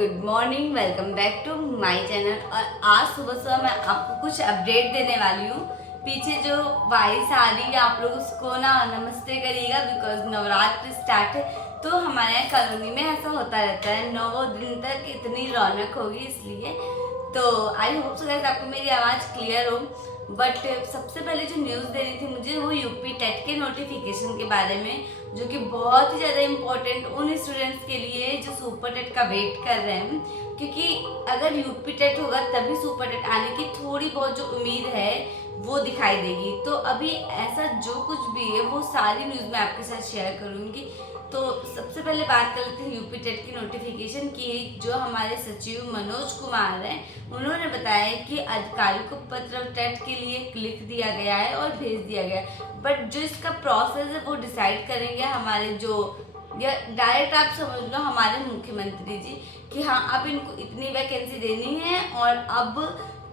Good morning, welcome back to my channel. और आज सुबह सुबह मैं आपको कुछ अपडेट देने वाली हूँ। पीछे जो वॉइस आ रही है आप लोग उसको ना नमस्ते करिएगा, बिकॉज नवरात्र स्टार्ट है। तो हमारे यहाँ कॉलोनी में ऐसा होता रहता है, 9 दिन तक इतनी रौनक होगी, इसलिए तो आई होप सो गाइस आपको मेरी आवाज़ क्लियर हो। बट सबसे पहले जो न्यूज़ देनी थी मुझे वो यूपी टेट के नोटिफिकेशन के बारे में, जो कि बहुत ही ज़्यादा इम्पोर्टेंट उन स्टूडेंट्स के लिए जो सुपर टेट का वेट कर रहे हैं। क्योंकि अगर यूपी टेट होगा तभी सुपर टेट आने की थोड़ी बहुत जो उम्मीद है वो दिखाई देगी। तो अभी ऐसा जो कुछ भी है वो सारी न्यूज़ मैं आपके साथ शेयर करूँगी। तो सबसे पहले बात कर लेते हैं यूपी टेट की नोटिफिकेशन की। जो हमारे सचिव मनोज कुमार हैं, उन्होंने बताया कि अधिकारियों को पत्र टेट के लिए लिख दिया गया है और भेज दिया गया है। बट जो इसका प्रोसेस है वो डिसाइड करेंगे हमारे जो, या डायरेक्ट आप समझ लो हमारे मुख्यमंत्री जी, कि हाँ अब इनको इतनी वैकेंसी देनी है और अब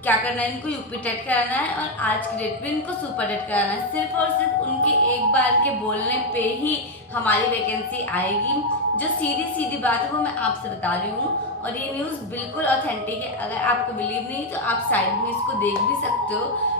क्या करना है, इनको यूपी टेट कराना है और आज की डेट में इनको सुपर टेट कराना है। सिर्फ और सिर्फ उनके एक बार के बोलने पे ही हमारी वैकेंसी आएगी। जो सीधी सीधी बात है वो मैं आपसे बता रही हूँ, और ये न्यूज़ बिल्कुल ऑथेंटिक है। अगर आपको बिलीव नहीं तो आप साइड में इसको देख भी सकते हो।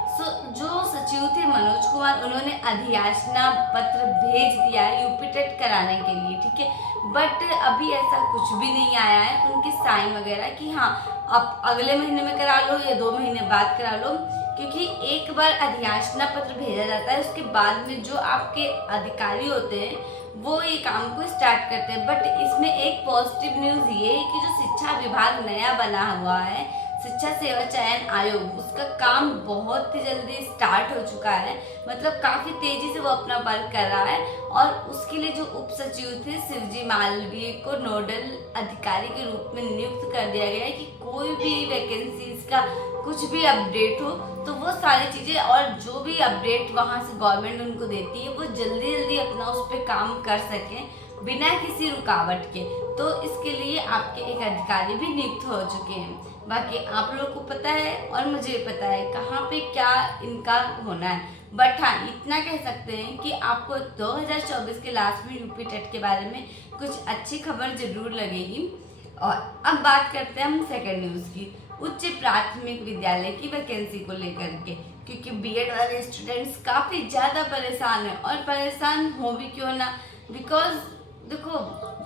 जो सचिव थे मनोज कुमार, उन्होंने अधियाचना पत्र भेज दिया है यूपी टेट कराने के लिए, ठीक है। बट अभी ऐसा कुछ भी नहीं आया है उनकी साइन वगैरह कि हाँ आप अगले महीने में करा लो या 2 महीने बाद करा लो। क्योंकि एक बार अधियाचना पत्र भेजा जाता है, उसके बाद में जो आपके अधिकारी होते हैं वो ये काम को स्टार्ट करते हैं। बट इसमें एक पॉजिटिव न्यूज़ ये है कि जो शिक्षा विभाग नया बना हुआ है, शिक्षा सेवा चयन आयोग, उसका काम बहुत ही जल्दी स्टार्ट हो चुका है। मतलब काफ़ी तेज़ी से वो अपना वर्क कर रहा है। और उसके लिए जो उप सचिव थे शिवजी मालवीय को नोडल अधिकारी के रूप में नियुक्त कर दिया गया है कि कोई भी वैकेंसीज का कुछ भी अपडेट हो तो वो सारी चीज़ें और जो भी अपडेट वहाँ से गवर्नमेंट उनको देती है वो जल्दी जल्दी अपना उस पर काम कर सकें बिना किसी रुकावट के। तो इसके लिए आपके एक अधिकारी भी नियुक्त हो चुके हैं। बाकी आप लोगों को पता है और मुझे पता है कहाँ पे क्या इनका होना है। बट हाँ इतना कह सकते हैं कि आपको 2024 के लास्ट में यूपी टेट के बारे में कुछ अच्छी खबर जरूर लगेगी। और अब बात करते हैं हम सेकेंड न्यूज़ की, उच्च प्राथमिक विद्यालय की वैकेंसी को लेकर के। क्योंकि बीएड वाले स्टूडेंट्स काफ़ी ज़्यादा परेशान हैं, और परेशान हो भी क्यों ना, बिकॉज देखो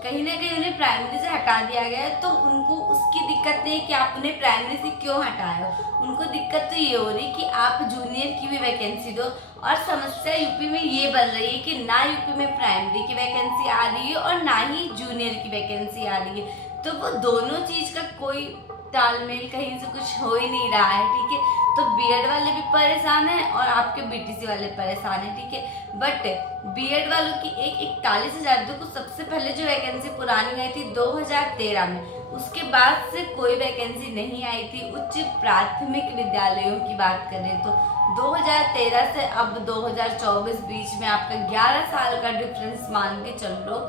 कहीं ना कहीं उन्हें प्राइमरी से हटा दिया गया है। तो उनको उसकी दिक्कत नहीं है कि आप उन्हें प्राइमरी से क्यों हटाए हो, उनको दिक्कत तो ये हो रही कि आप जूनियर की भी वैकेंसी दो। और समस्या यूपी में ये बन रही है कि ना यूपी में प्राइमरी की वैकेंसी आ रही है और ना ही जूनियर की वैकेंसी आ रही है। तो वो दोनों चीज़ का कोई तालमेल कहीं से कुछ हो ही नहीं रहा है, ठीक है। तो बीएड वाले भी परेशान हैं और आपके बीटीसी वाले परेशान हैं, ठीक है। बट बीएड वालों की 41,000, देखो सबसे पहले जो वैकेंसी पुरानी आई थी 2013 में, उसके बाद से कोई वैकेंसी नहीं आई थी। उच्च प्राथमिक विद्यालयों की बात करें तो 2013 से अब 2024 बीच में आपका 11 साल का डिफरेंस मान के चल लो।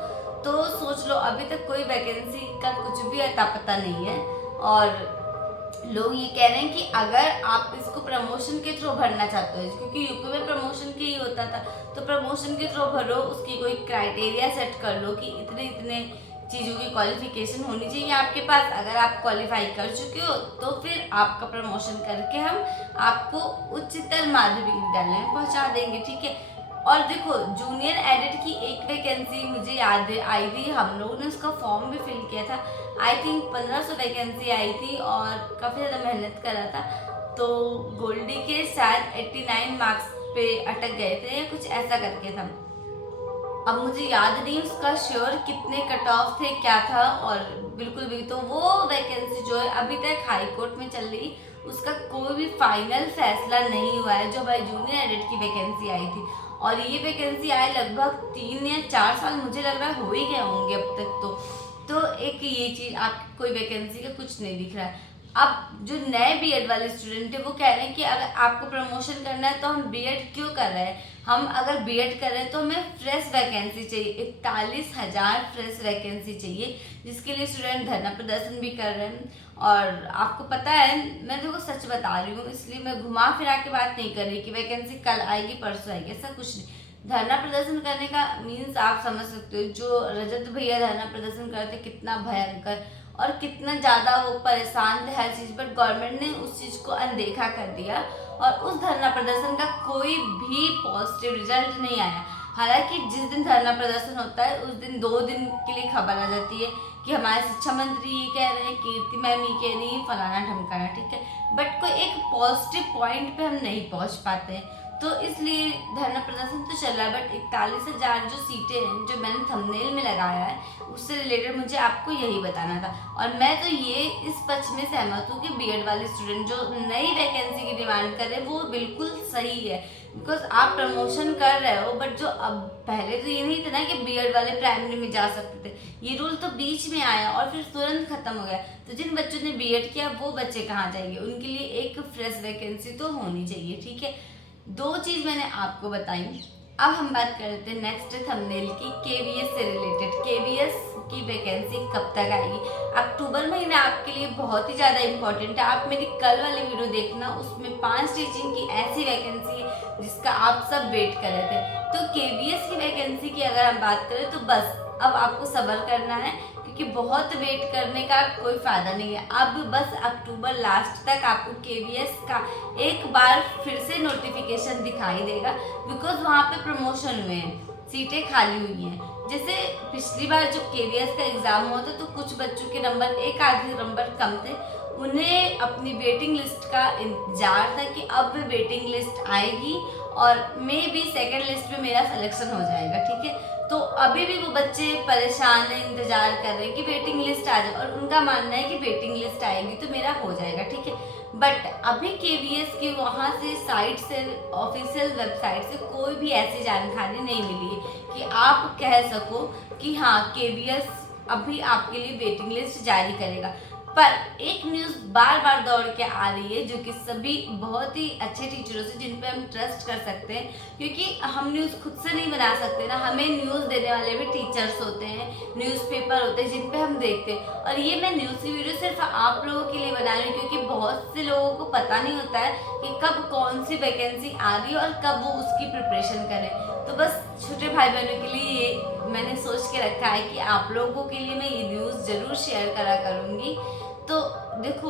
तो सोच लो अभी तक कोई वैकेंसी का कुछ भी अता पता नहीं है। और लोग ये कह रहे हैं कि अगर आप इसको प्रमोशन के थ्रू भरना चाहते हो, क्योंकि यूपी में प्रमोशन के ही होता था, तो प्रमोशन के थ्रू भरो, उसकी कोई क्राइटेरिया सेट कर लो कि इतने इतने चीज़ों की क्वालिफिकेशन होनी चाहिए आपके पास। अगर आप क्वालिफाई कर चुके हो तो फिर आपका प्रमोशन करके हम आपको उच्चतर माध्यमिक विद्यालय में पहुंचा देंगे, ठीक है। और देखो जूनियर एडिट की एक वैकेंसी मुझे याद आई थी, हम लोगों ने उसका फॉर्म भी फिल किया था। आई थिंक 1500 वैकेंसी आई थी और काफ़ी ज़्यादा मेहनत करा था। तो गोल्डी के शायद 89 मार्क्स पे अटक गए थे या कुछ ऐसा करके था। अब मुझे याद नहीं उसका श्योर कितने कट ऑफ थे क्या था, और बिल्कुल भी तो वो वैकेंसी जो है अभी तक हाई कोर्ट में चल रही, उसका कोई भी फाइनल फैसला नहीं हुआ है। जो भाई जूनियर एडिट की वैकेंसी आई थी, और ये वैकेंसी आए लगभग 3 या 4 साल मुझे लग रहा है हो ही गए होंगे अब तक। तो एक ये चीज़ आपकी कोई वैकेंसी का कुछ नहीं दिख रहा है। अब जो नए बीएड वाले स्टूडेंट है वो कह रहे हैं कि अगर आपको प्रमोशन करना है तो हम बीएड क्यों कर रहे हैं, हम अगर बीएड कर रहे हैं तो हमें फ्रेश वैकेंसी चाहिए, 41,000 फ्रेश वैकेंसी चाहिए, जिसके लिए स्टूडेंट धरना प्रदर्शन भी कर रहे हैं। और आपको पता है मैं देखो सच बता रही हूँ, इसलिए मैं घुमा फिरा के बात नहीं कर रही कि वैकेंसी कल आएगी परसों आएगी, ऐसा कुछ नहीं। धरना प्रदर्शन करने का मीन्स आप समझ सकते हो, जो रजत भैया धरना प्रदर्शन करते कितना भयंकर, और कितना ज़्यादा वो परेशान थे हर चीज़ पर, गवर्नमेंट ने उस चीज़ को अनदेखा कर दिया और उस धरना प्रदर्शन का कोई भी पॉजिटिव रिजल्ट नहीं आया। हालांकि जिस दिन धरना प्रदर्शन होता है उस दिन 2 दिन के लिए खबर आ जाती है कि हमारे शिक्षा मंत्री ये कह रहे हैं, कीर्ति मैम ये कह रही है, फलाना ढमकाना, ठीक है, बट कोई एक पॉजिटिव पॉइंट पे हम नहीं पहुंच पाते हैं। तो इसलिए धरना प्रदर्शन तो चल रहा है, बट 41,000 जो सीटें हैं जो मैंने थंबनेल में लगाया है उससे रिलेटेड मुझे आपको यही बताना था। और मैं तो ये इस पक्ष में सहमत हूँ कि बीएड वाले स्टूडेंट जो नई वैकेंसी की डिमांड कर रहे हैं वो बिल्कुल सही है, बिकॉज आप प्रमोशन कर रहे हो, बट जो अब पहले तो ये नहीं था ना कि बीएड वाले प्राइमरी में जा सकते थे, ये रूल तो बीच में आया और फिर तुरंत खत्म हो गया। तो जिन बच्चों ने बीएड किया वो बच्चे कहाँ जाएंगे, उनके लिए एक फ्रेश वैकेंसी तो होनी चाहिए, ठीक है। 2 चीज़ मैंने आपको बताई। अब हम बात कर लेते हैं नेक्स्ट थंबनेल की, केवीएस से रिलेटेड। केवीएस की वैकेंसी कब तक आएगी? अक्टूबर महीना आपके लिए बहुत ही ज़्यादा इंपॉर्टेंट है। आप मेरी कल वाली वीडियो देखना, उसमें 5 टीचिंग की ऐसी वैकेंसी है जिसका आप सब वेट कर रहे थे। तो केवीएस की वैकेंसी की अगर हम बात करें तो बस अब आपको सब्र करना है, क्योंकि बहुत वेट करने का कोई फ़ायदा नहीं है। अब बस अक्टूबर लास्ट तक आपको केवीएस का एक बार फिर से नोटिफिकेशन दिखाई देगा, बिकॉज वहाँ पे प्रमोशन हुए हैं, सीटें खाली हुई हैं। जैसे पिछली बार जो केवीएस का एग्ज़ाम हुआ था तो कुछ बच्चों के नंबर एक आधे नंबर कम थे, उन्हें अपनी वेटिंग लिस्ट का इंतजार था कि अब वेटिंग लिस्ट आएगी और मे बी सेकेंड लिस्ट में मेरा सिलेक्शन हो जाएगा, ठीक है। तो अभी भी वो बच्चे परेशान हैं, इंतजार कर रहे हैं कि वेटिंग लिस्ट आ जाए, और उनका मानना है कि वेटिंग लिस्ट आएगी तो मेरा हो जाएगा, ठीक है। बट अभी केवीएस की वहाँ से साइट से, ऑफिशियल वेबसाइट से कोई भी ऐसी जानकारी नहीं मिली है कि आप कह सको कि हाँ केवीएस अभी आपके लिए वेटिंग लिस्ट जारी करेगा। पर एक न्यूज़ बार बार दौड़ के आ रही है जो कि सभी बहुत ही अच्छे टीचरों से, जिन पे हम ट्रस्ट कर सकते हैं, क्योंकि हम न्यूज़ खुद से नहीं बना सकते ना, हमें न्यूज़ देने वाले भी टीचर्स होते हैं, न्यूज़पेपर होते हैं जिन पे हम देखते हैं। और ये मैं न्यूज़ की वीडियो सिर्फ आप लोगों के लिए बना रही हूँ, क्योंकि बहुत से लोगों को पता नहीं होता है कि कब कौन सी वैकेंसी आ रही है और कब वो उसकी प्रिपरेशन करें। तो बस छोटे भाई बहनों के लिए ये मैंने सोच के रखा है कि आप लोगों के लिए मैं ये न्यूज़ ज़रूर शेयर करा करूँगी। तो देखो,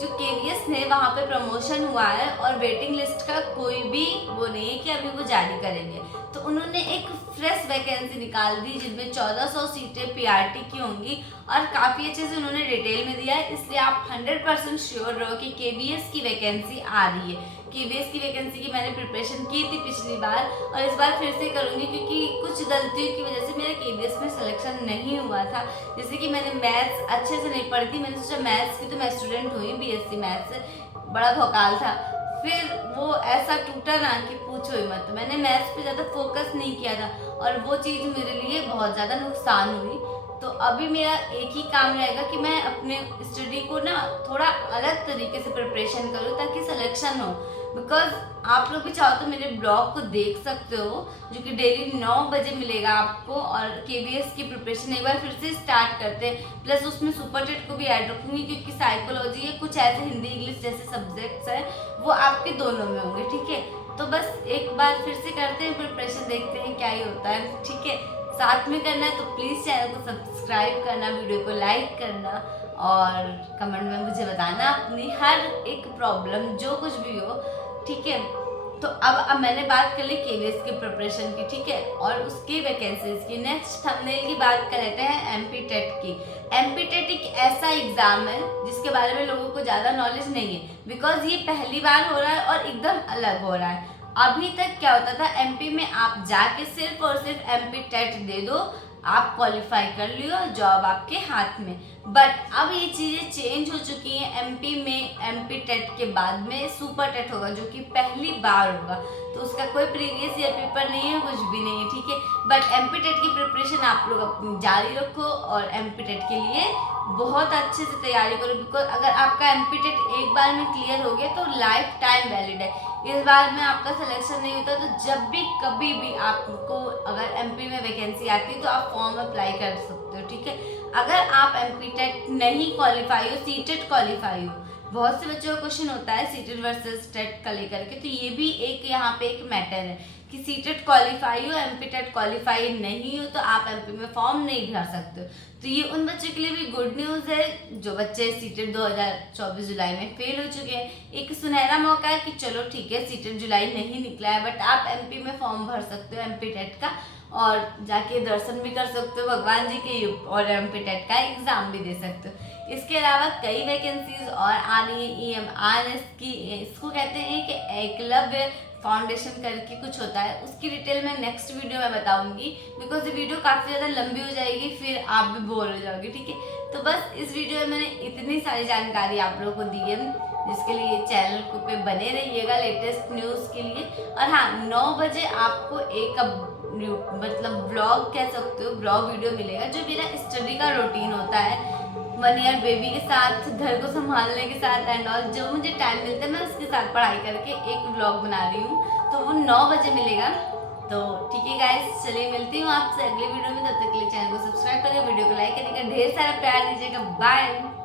जो केवीएस ने वहाँ पे प्रमोशन हुआ है और वेटिंग लिस्ट का कोई भी वो नहीं है कि अभी वो जारी करेंगे, तो उन्होंने एक फ्रेश वैकेंसी निकाल दी जिनमें 1400 सीटें पीआरटी की होंगी और काफ़ी अच्छे से उन्होंने डिटेल में दिया है। इसलिए आप 100% श्योर रहो कि केवीएस की वैकेंसी आ रही है। केवीएस की वैकेंसी की मैंने प्रिपरेशन की थी पिछली बार और इस बार फिर से करूँगी, क्योंकि कुछ गलतियों की वजह से मेरा केवीएस में सिलेक्शन नहीं हुआ था। जैसे कि मैंने मैथ्स अच्छे से नहीं पढ़ी थी, मैंने सोचा मैथ्स की तो मैं स्टूडेंट हुई बीएससी मैथ्स से, बड़ा भौकाल था, फिर वो ऐसा टूटा ना कि पूछो ही मत। मैंने मैथ्स पे ज़्यादा फोकस नहीं किया था और वो चीज़ मेरे लिए बहुत ज़्यादा नुकसान हुई। तो अभी मेरा एक ही काम रहेगा कि मैं अपने स्टडी को ना थोड़ा अलग तरीके से प्रिपरेशन करूँ ताकि सिलेक्शन हो। बिकॉज आप लोग भी चाहो तो मेरे ब्लॉग को देख सकते हो जो कि डेली 9 बजे मिलेगा आपको, और केवीएस की प्रिपरेशन एक बार फिर से स्टार्ट करते हैं। प्लस उसमें सुपर टेट को भी ऐड रखूँगी, क्योंकि साइकोलॉजी या कुछ ऐसे हिंदी इंग्लिश जैसे सब्जेक्ट्स हैं वो आपके दोनों में होंगे, ठीक है। तो बस एक बार फिर से करते हैं प्रिपरेशन, देखते हैं क्या ही होता है, ठीक है। साथ में करना है तो प्लीज़ चैनल को सब्सक्राइब करना, वीडियो को लाइक करना और कमेंट में मुझे बताना अपनी हर एक प्रॉब्लम जो कुछ भी हो, ठीक है। तो अब मैंने बात कर ली केवीएस की प्रिपरेशन की, ठीक है, और उसकी वैकेंसीज की। नेक्स्ट थंबनेल की बात कर लेते हैं एमपी टेट की। एमपी टेट एक ऐसा एग्ज़ाम है जिसके बारे में लोगों को ज़्यादा नॉलेज नहीं है, बिकॉज ये पहली बार हो रहा है और एकदम अलग हो रहा है। अभी तक क्या होता था, एमपी में आप जाके सिर्फ और सिर्फ एमपी टेट दे दो, आप क्वालिफाई कर लियो, जॉब आपके हाथ में। बट अब ये चीज़ें चेंज हो चुकी हैं। एमपी में एमपी टेट के बाद में सुपर टेट होगा जो कि पहली बार होगा, तो उसका कोई प्रीवियस ईयर पेपर नहीं है, कुछ भी नहीं है, ठीक है। बट एमपी टेट की प्रिपरेशन आप लोग अपनी जारी रखो और एमपी टेट के लिए बहुत अच्छे से तैयारी करो, बिकॉज अगर आपका एमपी टेट एक बार में क्लियर हो गया तो लाइफ टाइम वैलिड है। इस बार में आपका सिलेक्शन नहीं होता तो जब भी कभी भी आपको अगर एमपी में वैकेंसी आती है तो आप फॉर्म अप्लाई कर सकते हो, ठीक है। अगर आप एमपी टेट नहीं क्वालिफाई हो, सीटेट क्वालिफाई हो, बहुत से बच्चों का क्वेश्चन होता है सीटेट वर्सेस टेट का लेकर के, तो ये भी एक यहाँ पे एक मैटर है कि सीटेट क्वालिफाई हो, एमपी टेट क्वालिफाई नहीं हो तो आप एमपी में फॉर्म नहीं भर सकते हो। तो ये उन बच्चों के लिए भी गुड न्यूज़ है जो बच्चे सीटेट 2024 जुलाई में फेल हो चुके हैं। एक सुनहरा मौका है कि चलो ठीक है सीटेट जुलाई नहीं निकला है बट आप एमपी में फॉर्म भर सकते हो एमपी टेट का, और जाके दर्शन भी कर सकते हो भगवान जी के, और एमपी टेट का एग्ज़ाम भी दे सकते हो। इसके अलावा कई वैकेंसीज और आ रही है EMRS की, इसको कहते हैं कि एकलव्य फाउंडेशन करके कुछ होता है, उसकी डिटेल मैं नेक्स्ट वीडियो में बताऊंगी बिकॉज ये वीडियो काफ़ी ज़्यादा लंबी हो जाएगी, फिर आप भी बोर हो जाओगे, ठीक है। तो बस इस वीडियो में मैंने इतनी सारी जानकारी आप लोगों को दी है, जिसके लिए चैनल को पे बने रहिएगा लेटेस्ट न्यूज़ के लिए। और हाँ, 9 बजे आपको एक मतलब ब्लॉग कह सकते हो, ब्लॉग वीडियो मिलेगा जो मेरा स्टडी का रूटीन होता है 1 ईयर बेबी के साथ, घर को संभालने के साथ एंड ऑल, जो मुझे टाइम मिलता है मैं उसके साथ पढ़ाई करके एक व्लॉग बना रही हूँ, तो वो 9 बजे मिलेगा। तो ठीक है गाइस, चलिए मिलती हूँ आपसे अगले वीडियो में, तब तक के लिए चैनल को सब्सक्राइब करिए, वीडियो को लाइक करिएगा, ढेर सारा प्यार दीजिएगा, बाय।